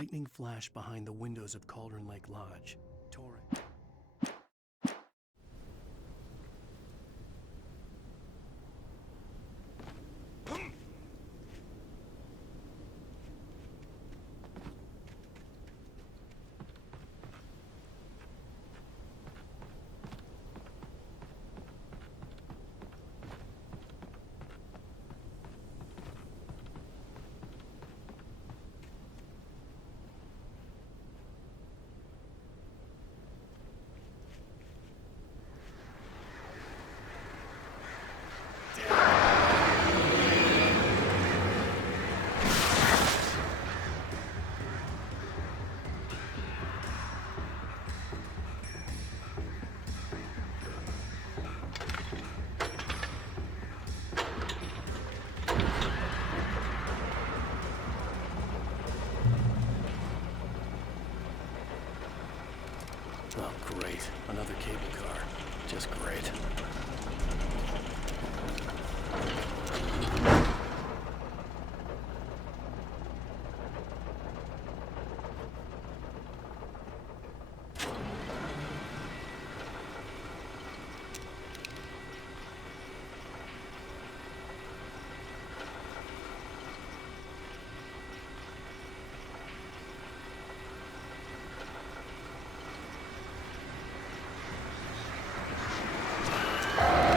lightning flashed behind the windows of Cauldron Lake Lodge. Torrent. Oh, great. Another cable car. Just great.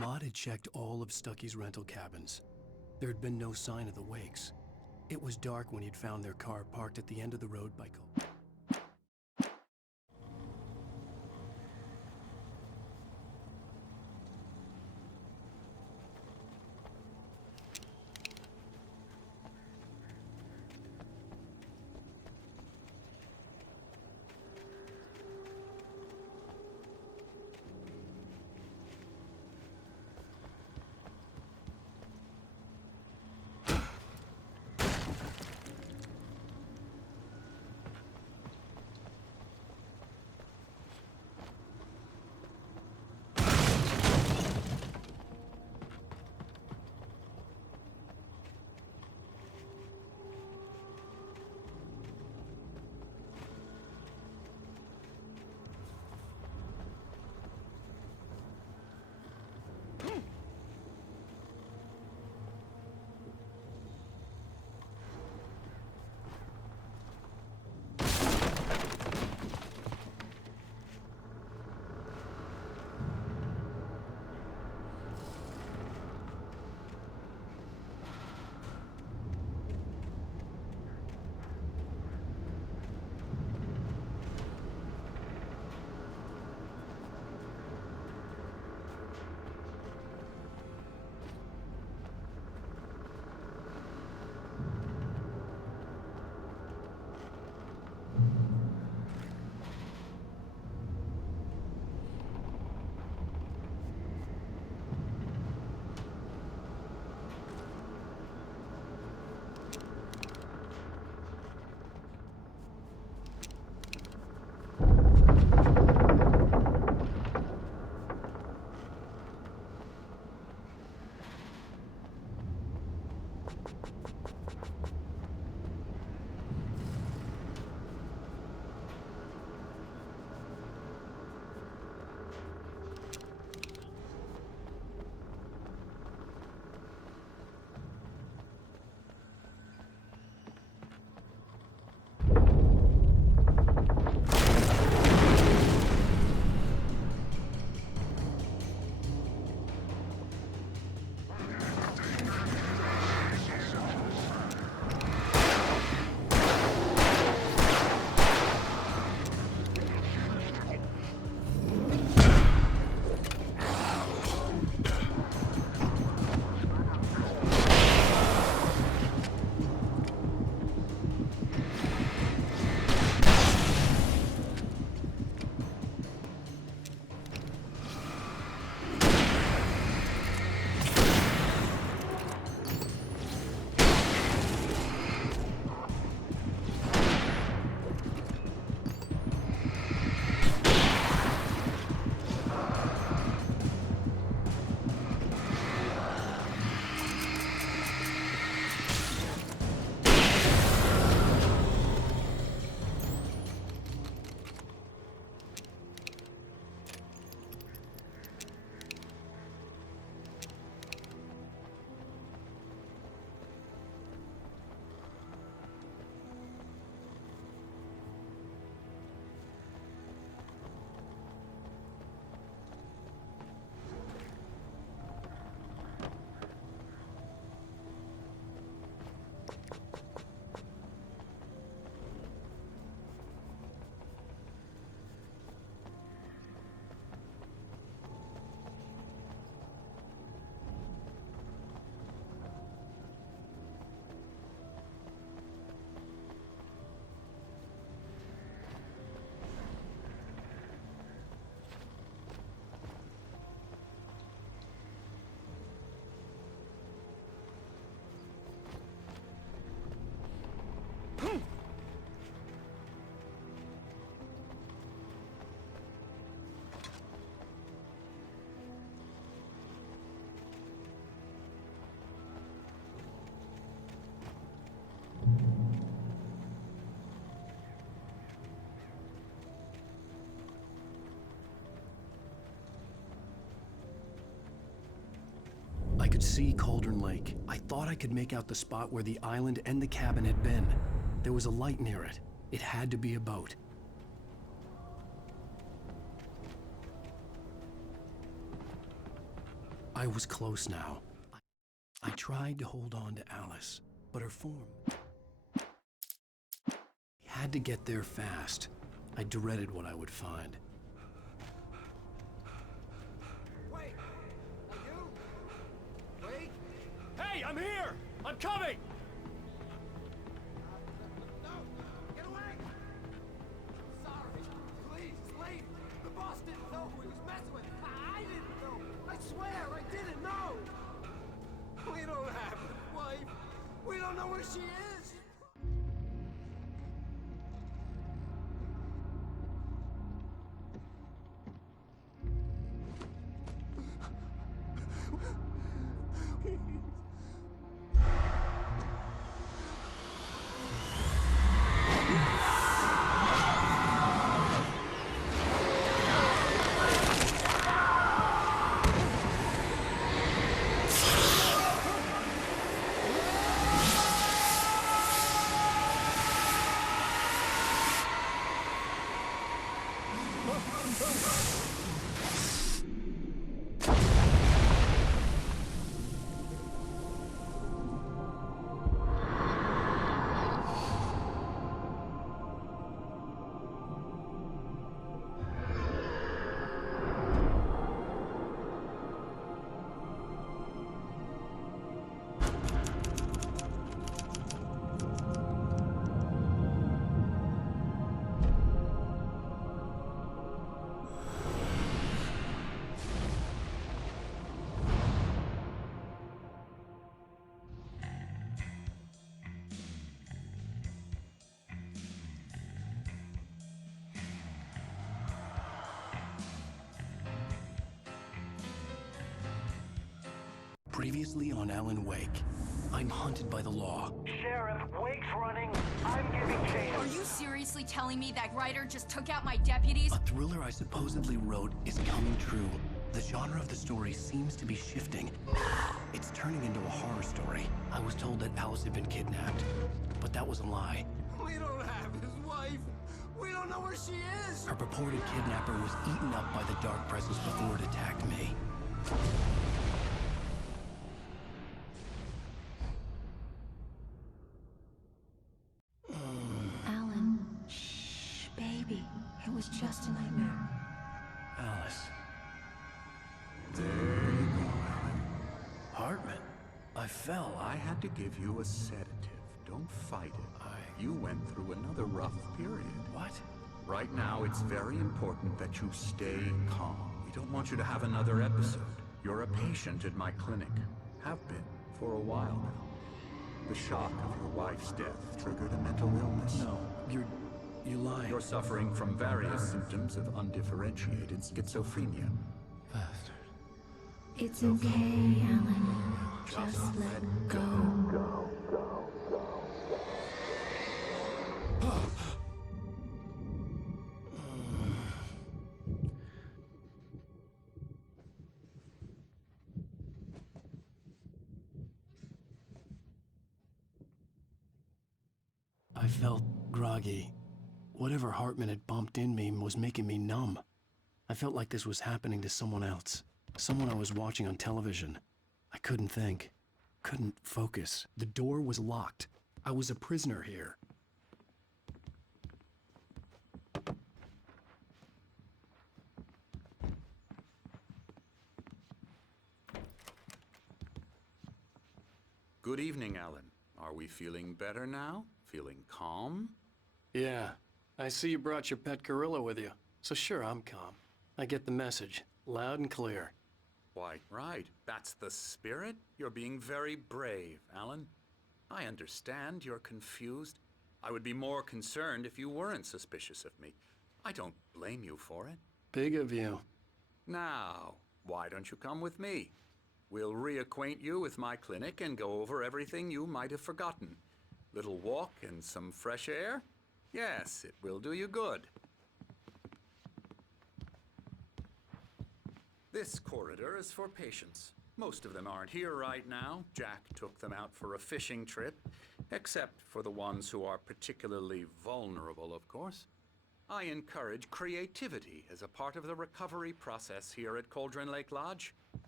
Maud had checked all of Stucky's rental cabins. There had been no sign of the wakes. It was dark when he'd found their car parked at the end of the road by I could see Cauldron Lake. I thought I could make out the spot where the island and the cabin had been. There was a light near it. It had to be a boat. I was close now. I tried to hold on to Alice, but her form... I had to get there fast. I dreaded what I would find. Wait! Are you? Wait! Hey, I'm here! I'm coming! No! Get away! Sorry. Please, leave! The boss didn't know who he was messing with. I didn't know. I swear, I didn't know! We don't have a wife. We don't know where she is. Previously on Alan Wake, I'm hunted by the law. Sheriff, Wake's running. I'm giving chase. Are you seriously telling me that writer just took out my deputies? A thriller I supposedly wrote is coming true. The genre of the story seems to be shifting. It's turning into a horror story. I was told that Alice had been kidnapped, but that was a lie. We don't have his wife. We don't know where she is. Her purported kidnapper was eaten up by the dark presence before it attacked me. Alan, shh, baby. It was just a nightmare. Alice. There you go, Alan. Hartman. I fell. I had to give you a sedative. Don't fight it. You went through another rough period. What? Right now, it's very important that you stay calm. We don't want you to have another episode. You're a patient at my clinic. Have been for a while now. The shock of your wife's death triggered a mental illness. No, you're lying. You're suffering from various symptoms of undifferentiated schizophrenia. Bastard. It's okay, Alan. Just let go. I felt groggy. Whatever Hartman had bumped in me was making me numb. I felt like this was happening to someone else. Someone I was watching on television. I couldn't think. Couldn't focus. The door was locked. I was a prisoner here. Good evening, Alan. Are we feeling better now? Feeling calm? Yeah. I see you brought your pet gorilla with you. So sure, I'm calm. I get the message. Loud and clear. Why, right. That's the spirit. You're being very brave, Alan. I understand you're confused. I would be more concerned if you weren't suspicious of me. I don't blame you for it. Big of you. Now, why don't you come with me? We'll reacquaint you with my clinic and go over everything you might have forgotten. Little walk and some fresh air? Yes, it will do you good. This corridor is for patients. Most of them aren't here right now. Jack took them out for a fishing trip, except for the ones who are particularly vulnerable, of course. I encourage creativity as a part of the recovery process here at Cauldron Lake Lodge.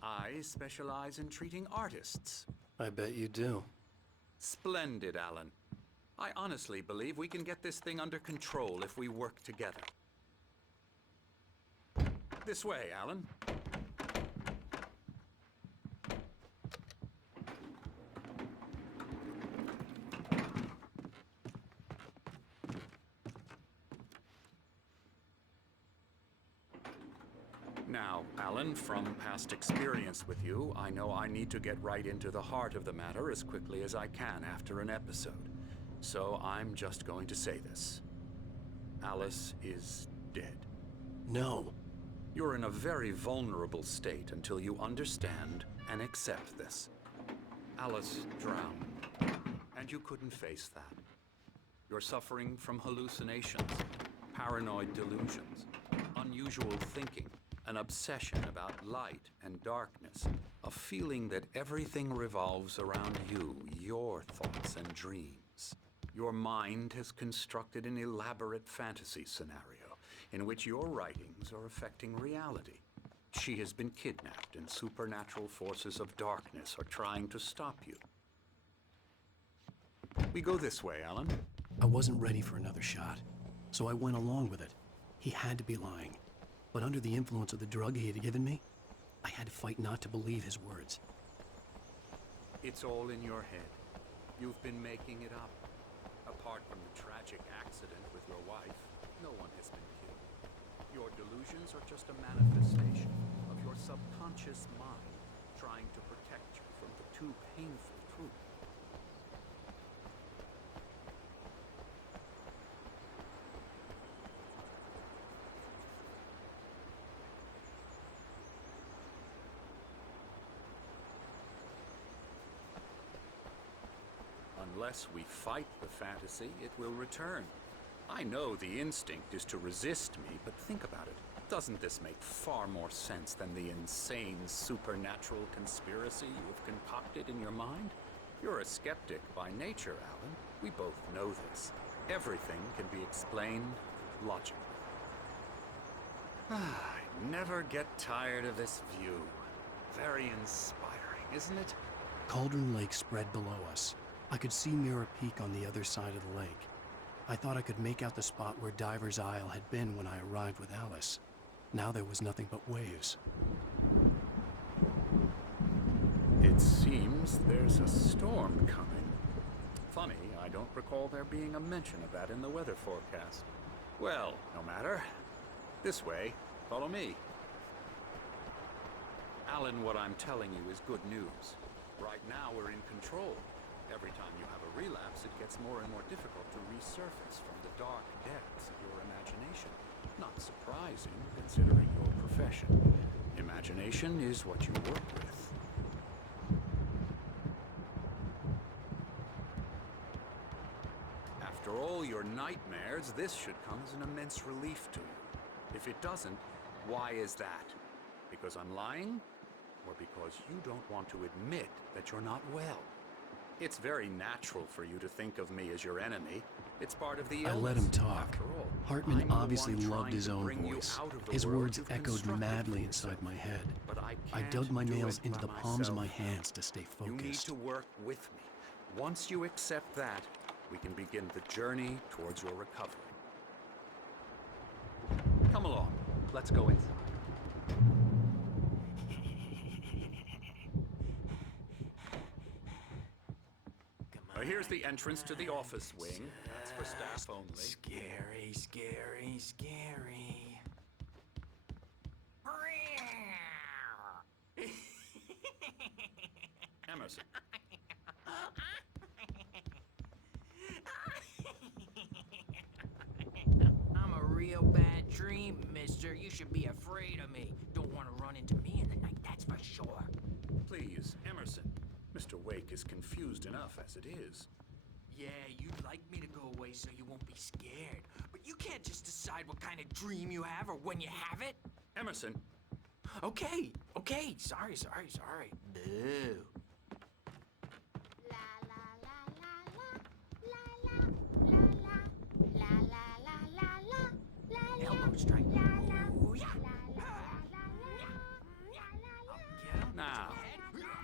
I specialize in treating artists. I bet you do. Splendid, Alan. I honestly believe we can get this thing under control if we work together. This way, Alan. Now, Alan, from past experience with you, I know I need to get right into the heart of the matter as quickly as I can after an episode. So I'm just going to say this. Alice is dead. No. You're in a very vulnerable state until you understand and accept this. Alice drowned, and you couldn't face that. You're suffering from hallucinations, paranoid delusions, unusual thinking, an obsession about light and darkness, a feeling that everything revolves around you, your thoughts and dreams. Your mind has constructed an elaborate fantasy scenario in which your writings are affecting reality. She has been kidnapped and supernatural forces of darkness are trying to stop you. We go this way, Alan. I wasn't ready for another shot, so I went along with it. He had to be lying. But under the influence of the drug he had given me, I had to fight not to believe his words. It's all in your head. You've been making it up. Apart from the tragic accident with your wife, no one has been killed. Your delusions are just a manifestation of your subconscious mind trying to protect you from the too painful truth. Unless we fight the fantasy, it will return. I know the instinct is to resist me, but think about it. Doesn't this make far more sense than the insane supernatural conspiracy you have concocted in your mind? You're a skeptic by nature, Alan. We both know this. Everything can be explained logically. I never get tired of this view. Very inspiring, isn't it? Cauldron Lake spread below us. I could see Mirror Peak on the other side of the lake. I thought I could make out the spot where Diver's Isle had been when I arrived with Alice. Now there was nothing but waves. It seems there's a storm coming. Funny, I don't recall there being a mention of that in the weather forecast. Well, no matter. This way. Follow me. Alan, what I'm telling you is good news. Right now we're in control. Every time you have a relapse, it gets more and more difficult to resurface from the dark depths of your imagination. Not surprising, considering your profession. Imagination is what you work with. After all your nightmares, this should come as an immense relief to you. If it doesn't, why is that? Because I'm lying? Or because you don't want to admit that you're not well? It's very natural for you to think of me as your enemy. It's part of the illness. I let him talk. After all, Hartman I'm the obviously one loved trying his to own bring you voice. out of the His world words you've echoed constructed madly for inside yourself. my head. But I can't dug my do nails it into by the palms of my myself. hands to stay You need focused. to work with me. Once you accept that, we can begin the journey towards your recovery. Come along. Let's go inside. Here's the entrance to the office wing. That's for staff only. Scary, scary, scary. Emerson. I'm a real bad dream, mister. You should be afraid of me. Don't want to run into me in the night, that's for sure. Please, Emerson. Mr. Wake is confused enough as it is. Yeah, you'd like me to go away so you won't be scared. But you can't just decide what kind of dream you have or when you have it. Emerson, Okay. Sorry. Boo. Elbow strike. Ooh, yeah. I'll get him.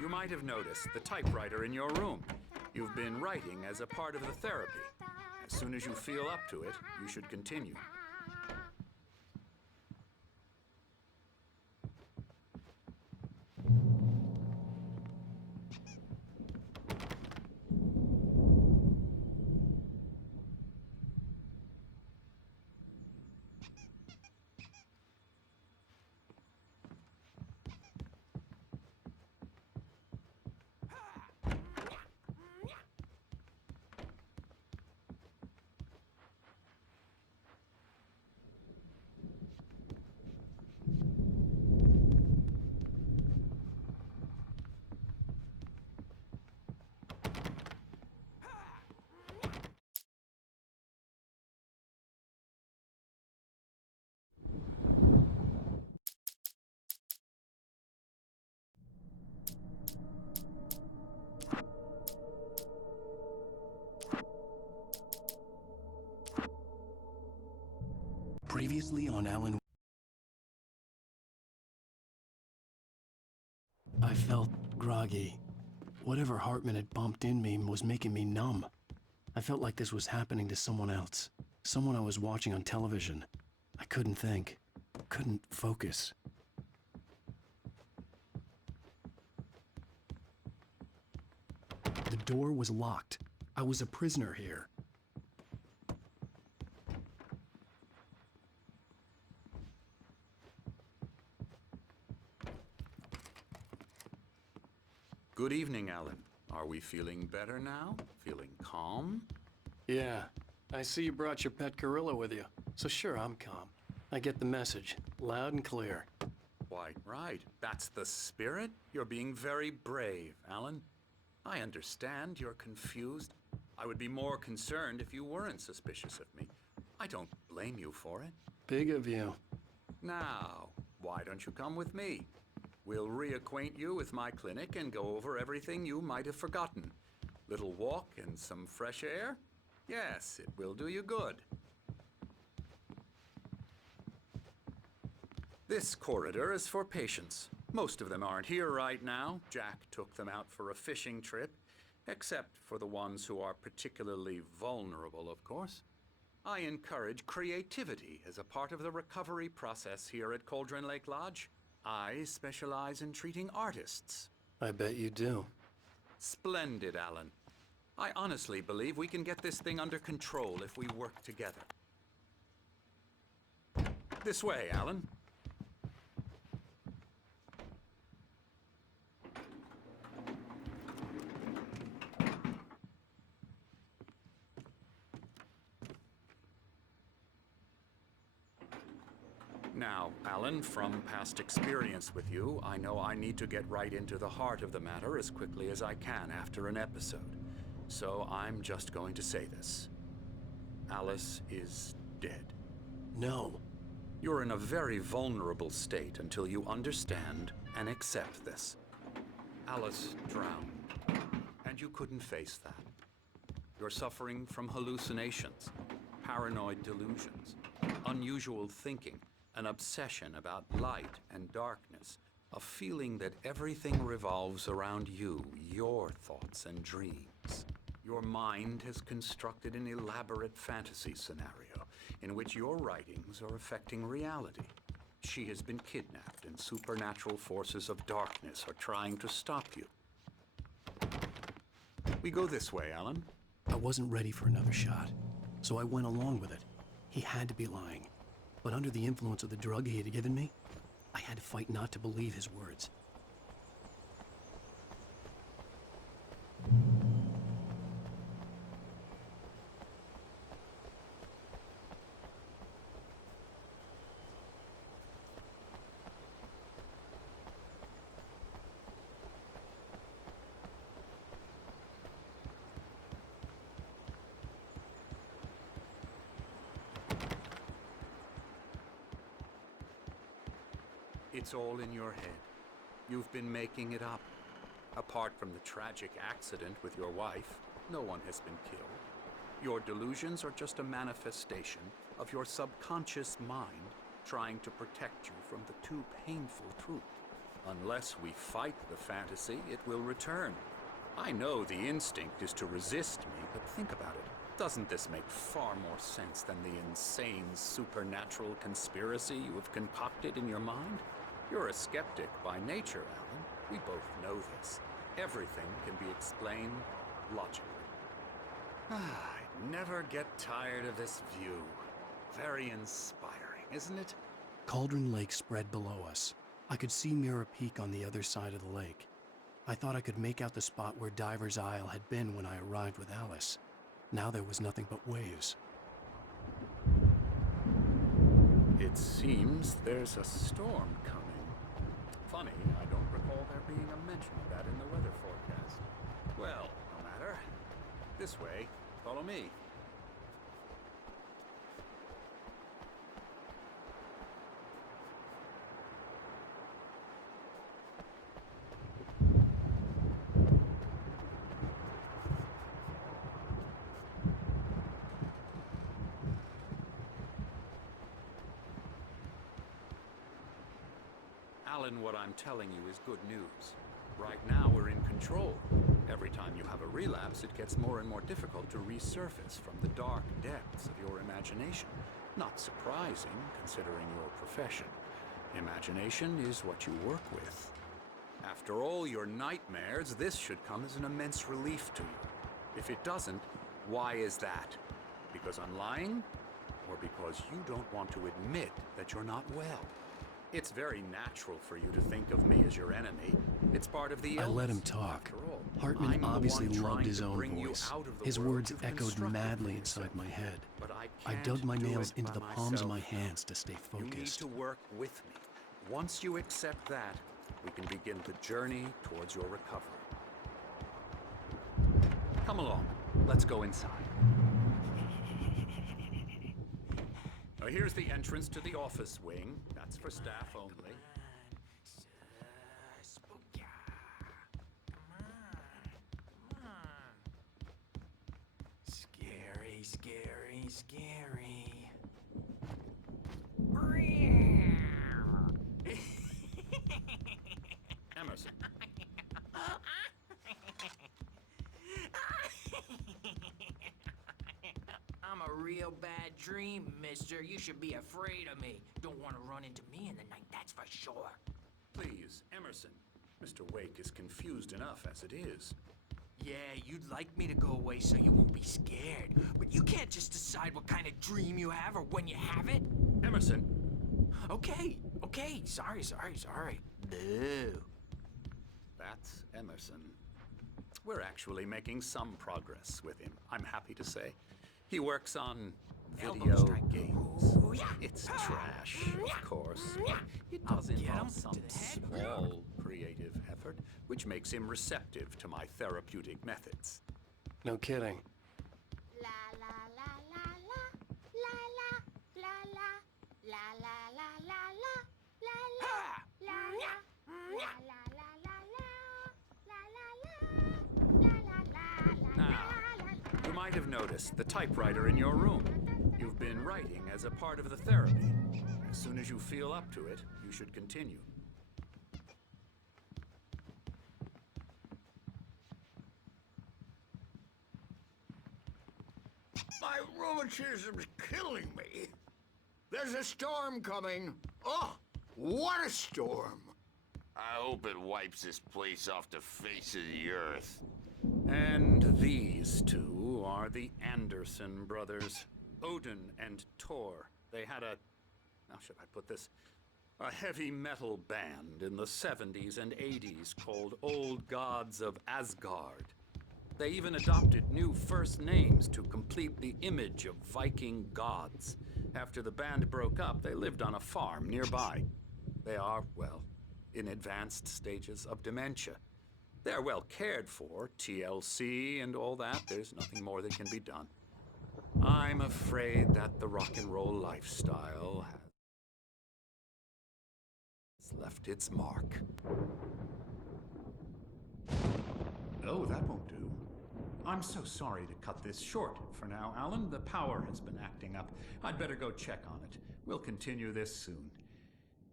might have noticed the typewriter in your room. You've been writing as a part of the therapy. As soon as you feel up to it, you should continue. Previously on Alan... I felt groggy. Whatever Hartman had bumped in me was making me numb. I felt like this was happening to someone else. Someone I was watching on television. I couldn't think. Couldn't focus. The door was locked. I was a prisoner here. Good evening, Alan. Are we feeling better now? Feeling calm? Yeah. I see you brought your pet gorilla with you. So sure, I'm calm. I get the message. Loud and clear. Quite right. That's the spirit. You're being very brave, Alan. I understand you're confused. I would be more concerned if you weren't suspicious of me. I don't blame you for it. Big of you. Now, why don't you come with me? We'll reacquaint you with my clinic and go over everything you might have forgotten. Little walk and some fresh air? Yes, it will do you good. This corridor is for patients. Most of them aren't here right now. Jack took them out for a fishing trip, except for the ones who are particularly vulnerable, of course. I encourage creativity as a part of the recovery process here at Cauldron Lake Lodge. I specialize in treating artists. I bet you do. Splendid, Alan. I honestly believe we can get this thing under control if we work together. This way, Alan. Now, Alan, from past experience with you, I know I need to get right into the heart of the matter as quickly as I can after an episode. So I'm just going to say this. Alice is dead. No. You're in a very vulnerable state until you understand and accept this. Alice drowned, and you couldn't face that. You're suffering from hallucinations, paranoid delusions, unusual thinking, an obsession about light and darkness, a feeling that everything revolves around you, your thoughts and dreams. Your mind has constructed an elaborate fantasy scenario in which your writings are affecting reality. She has been kidnapped and supernatural forces of darkness are trying to stop you. We go this way, Alan. I wasn't ready for another shot, so I went along with it. He had to be lying. But under the influence of the drug he had given me, I had to fight not to believe his words. It's all in your head. You've been making it up. Apart from the tragic accident with your wife, no one has been killed. Your delusions are just a manifestation of your subconscious mind trying to protect you from the too painful truth. Unless we fight the fantasy, it will return. I know the instinct is to resist me, but think about it. Doesn't this make far more sense than the insane supernatural conspiracy you have concocted in your mind? You're a skeptic by nature, Alan. We both know this. Everything can be explained logically. I never get tired of this view. Very inspiring, isn't it? Cauldron Lake spread below us. I could see Mirror Peak on the other side of the lake. I thought I could make out the spot where Diver's Isle had been when I arrived with Alice. Now there was nothing but waves. It seems there's a storm coming. Funny, I don't recall there being a mention of that in the weather forecast. Well, no matter. This way. Follow me. Alan, what I'm telling you is good news. Right now, we're in control. Every time you have a relapse, it gets more and more difficult to resurface from the dark depths of your imagination. Not surprising, considering your profession. Imagination is what you work with. After all your nightmares, this should come as an immense relief to you. If it doesn't, why is that? Because I'm lying? Or because you don't want to admit that you're not well? It's very natural for you to think of me as your enemy. It's part of the illness. I let him talk. After all, Hartman I'm the obviously one loved trying his to own bring you voice. out of the His world words you've echoed constructed madly for inside yourself. my head. But I can't dug my do nails it into by the palms of my myself. hands to stay You need focused. to work with me. Once you accept that, we can begin the journey towards your recovery. Come along. Let's go inside. Now, here's the entrance to the office wing. That's for staff only. Spooky. Come on. Scary, scary, scary. Emerson. I'm a real bad dream, mister. You should be afraid of me. Don't want to run into me in the night, that's for sure. Please, Emerson. Mr. Wake is confused enough as it is. Yeah, you'd like me to go away so you won't be scared. But you can't just decide what kind of dream you have or when you have it. Emerson! Okay. Sorry. No. That's Emerson. We're actually making some progress with him, I'm happy to say. He works on Elbow video strike. games. Ooh, yeah. It's trash, of course. It I'll does get involve him some to the head. small creative effort, which makes him receptive to my therapeutic methods. No kidding. La la la la la la la la la la la la la la la You might have noticed the typewriter in your room. You've been writing as a part of the therapy. As soon as you feel up to it, you should continue. My rheumatism's killing me. There's a storm coming. Oh, what a storm. I hope it wipes this place off the face of the earth. And these two are the Anderson brothers, Odin and Thor. They had how should I put this? A heavy metal band in the 70s and 80s called Old Gods of Asgard. They even adopted new first names to complete the image of Viking gods. After the band broke up, they lived on a farm nearby. They are, well, in advanced stages of dementia. They're well cared for, TLC and all that. There's nothing more that can be done. I'm afraid that the rock and roll lifestyle has left its mark. Oh, that won't do. I'm so sorry to cut this short for now, Alan. The power has been acting up. I'd better go check on it. We'll continue this soon.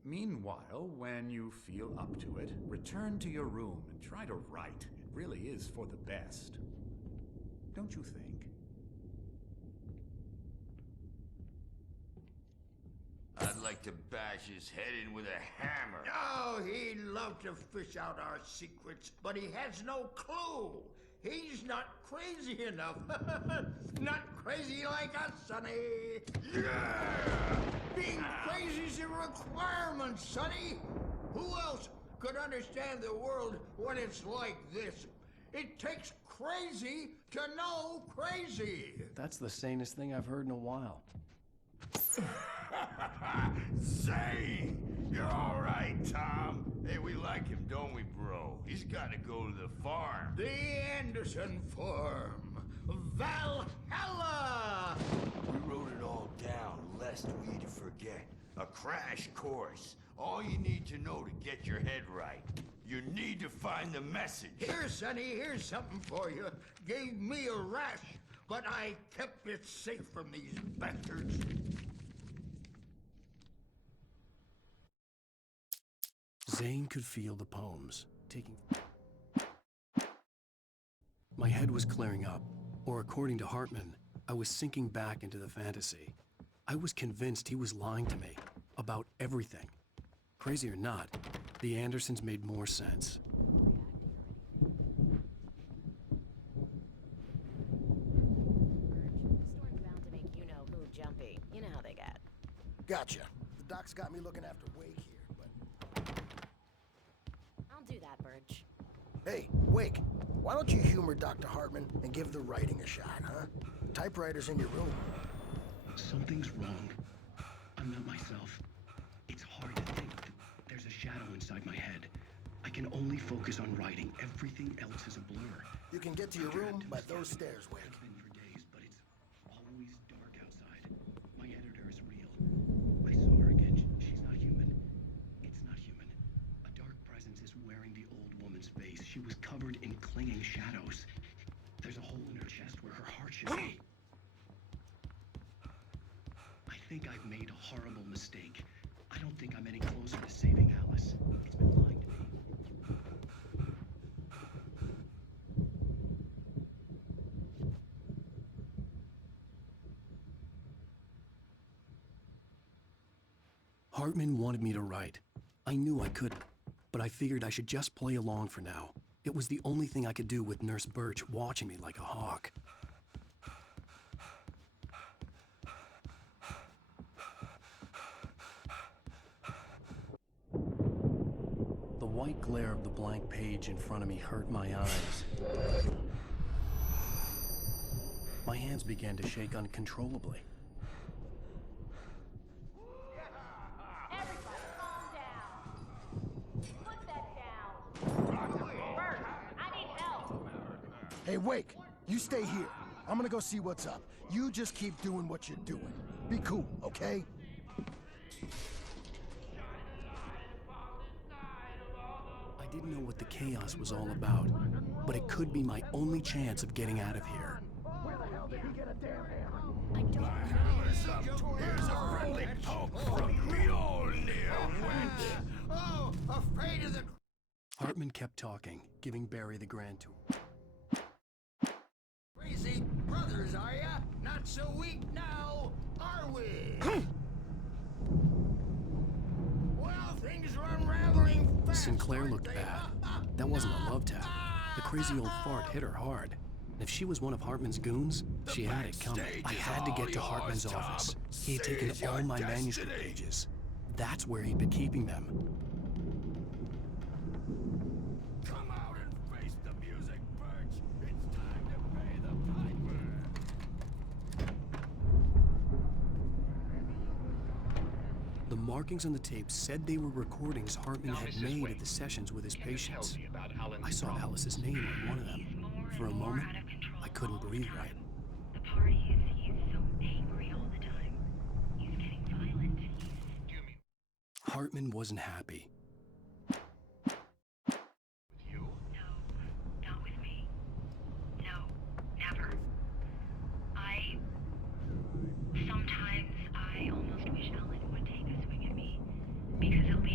Meanwhile, when you feel up to it, return to your room and try to write. It really is for the best. Don't you think? I'd like to bash his head in with a hammer. Oh, he'd love to fish out our secrets, but he has no clue. He's not crazy enough. Not crazy like us, Sonny. Yeah! Being crazy's a requirement, Sonny. Who else could understand the world when it's like this? It takes crazy to know crazy. That's the sanest thing I've heard in a while. Zane! You're all right, Tom. Hey, we like him, don't we, bro? He's got to go to the farm. The Anderson Farm. Valhalla! We wrote it all down, lest we forget. A crash course. All you need to know to get your head right. You need to find the message. Here, Sonny, here's something for you. Gave me a rash, but I kept it safe from these bastards. Zane could feel the poems taking... My head was clearing up, or according to Hartman, I was sinking back into the fantasy. I was convinced he was lying to me about everything. Crazy or not, the Andersons made more sense. Storm's bound to make you-know-who jumpy. You know how they get. Gotcha. The doc's got me looking after Wake here, but... I'll do that, Birch. Hey, Wake, why don't you humor Dr. Hartman and give the writing a shot, huh? Typewriter's in your room. Something's wrong. I'm not myself. It's hard to think. There's a shadow inside my head. I can only focus on writing. Everything else is a blur. You can get to your room by those stairs, Wake. I've been for days, but it's always dark outside. My editor is real. I saw her again. She's not human. It's not human. A dark presence is wearing the old woman's face. She was covered in clinging shadows. There's a hole in her chest where her heart should be. I think I've made a horrible mistake. I don't think I'm any closer to saving Alice. It's been lying to me. Hartman wanted me to write. I knew I couldn't, but I figured I should just play along for now. It was the only thing I could do with Nurse Birch watching me like a hawk. The white glare of the blank page in front of me hurt my eyes. My hands began to shake uncontrollably. Everybody calm down. Put that down. Bert, I need help. Hey, Wake, you stay here. I'm gonna go see what's up. You just keep doing what you're doing. Be cool, okay? I didn't know what the chaos was all about, but it could be my only chance of getting out of here. Where the hell did he get a damn hammer? I don't know. Here's a friendly poke from Mjolnir, wench. Oh, afraid of the... Hartman kept talking, giving Barry the grand tour. Crazy brothers, are ya? Not so weak now, are we? Well, things are unraveling fast. Sinclair aren't looked they? bad. That wasn't a love tap. The crazy old fart hit her hard. And if she was one of Hartman's goons, she had it coming. I had to get to Hartman's office. He had taken all my manuscript pages. That's where he'd been keeping them. Come out and face the music, Birch. It's time to pay the piper. The markings on the tape said they were recordings Hartman had made at the sessions with his patients. I saw Alice's name on one of them. For a moment, I couldn't breathe right. The party is he's so angry all the time. He's getting violent. Hartman wasn't happy. No, not with me. No, never. Sometimes I almost wish Alan would take a swing at me, because he'll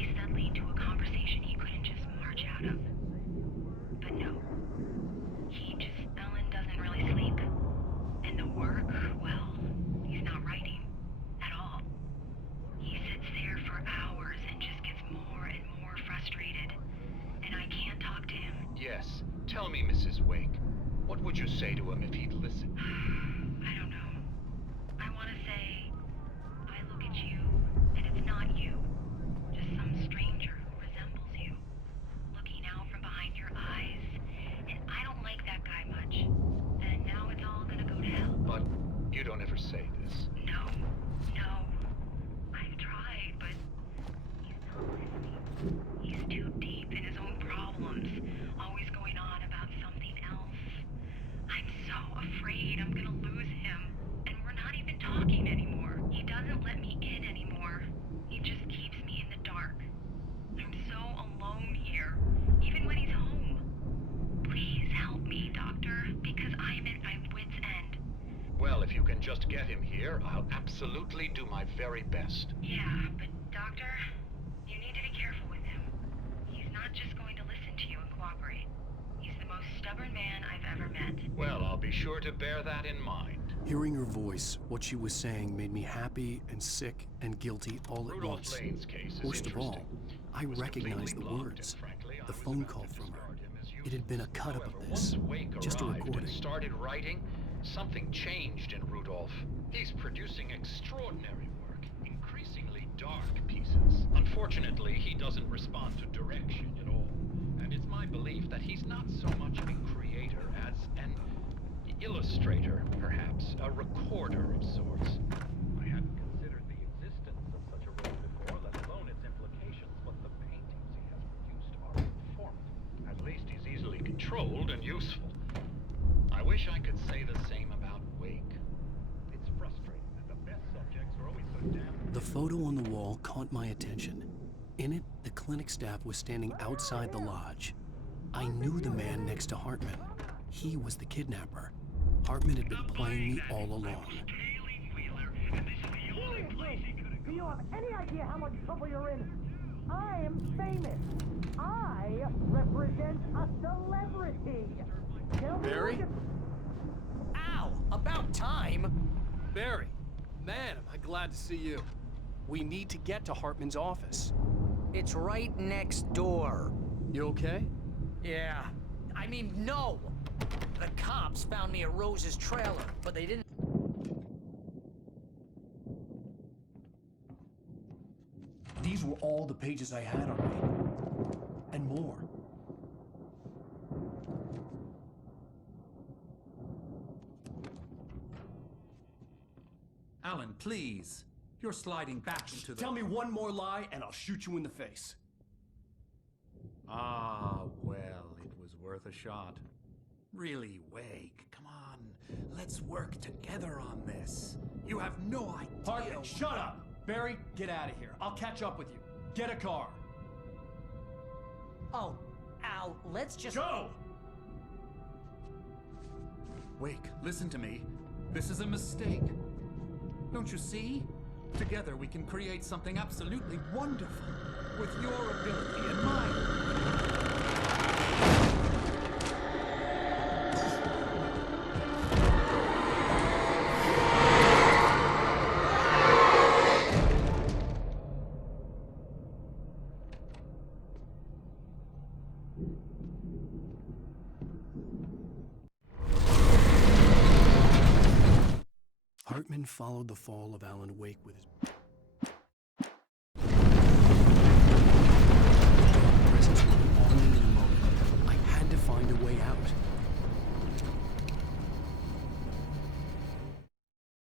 thought of. But no. Alan doesn't really sleep. And the work, well, he's not writing at all. He sits there for hours and just gets more and more frustrated. And I can't talk to him. Yes. Tell me, Mrs. Wake. What would you say to him if he'd listen? I don't know. I want to say, I look at you, and it's not you. Just some stranger who resembles you. Looking out from behind your eyes. And I don't like that guy much. And now it's all gonna go to hell. But you don't ever say this. No. I've tried, but he's not listening. He's too deep in his own problems. Always going on about something else. I'm so afraid I'm gonna lose him. And we're not even talking anymore. He doesn't let me in anymore. He just keeps me in the dark. I'm so alone here, even when he's home. Please help me, Doctor, because I'm at my wit's end. Well, if you can just get him here, I'll absolutely do my very best. Yeah, but Doctor, you need to be careful with him. He's not just going to listen to you and cooperate. He's the most stubborn man I've ever met. Well, I'll be sure to bear that in mind. Hearing her voice, what she was saying made me happy and sick and guilty all at Rudolph once. Lane's case is Worst of all, interesting. I It was recognized the completely blocked, words, and frankly, I the was phone about call to from her. discard him as It had been a useless. cut-up However, of this, once Wake just a arrived recording. and started writing, something changed in Rudolph. He's producing extraordinary work, increasingly dark pieces. Unfortunately, he doesn't respond to direction at all. And it's my belief that he's not so much a creator as an illustrator, perhaps, a recorder of sorts. I hadn't considered the existence of such a role before, let alone its implications, but the paintings he has produced are informative. At least he's easily controlled and useful. I wish I could say the same about Wake. It's frustrating that the best subjects are always so damn... The photo on the wall caught my attention. In it, the clinic staff was standing outside the lodge. I knew the man next to Hartman. He was the kidnapper. Hartman had been playing me all along. Do you have any idea how much trouble you're in? I am famous. I represent a celebrity. Barry? Ow! About time! Barry, man, am I glad to see you. We need to get to Hartman's office. It's right next door. You okay? Yeah. I mean, no! The cops found me at Rose's trailer, but they didn't... These were all the pages I had on me. And more. Alan, please. You're sliding back into the... Tell me one more lie and I'll shoot you in the face. Ah, well, it was worth a shot. Really, Wake, come on. Let's work together on this. You have no idea... Hartman, shut up! Barry, get out of here. I'll catch up with you. Get a car. Oh, Al, let's just... Go! Wake, listen to me. This is a mistake. Don't you see? Together we can create something absolutely wonderful. With your ability and mine. Hartman followed the fall of Alan Wake with his...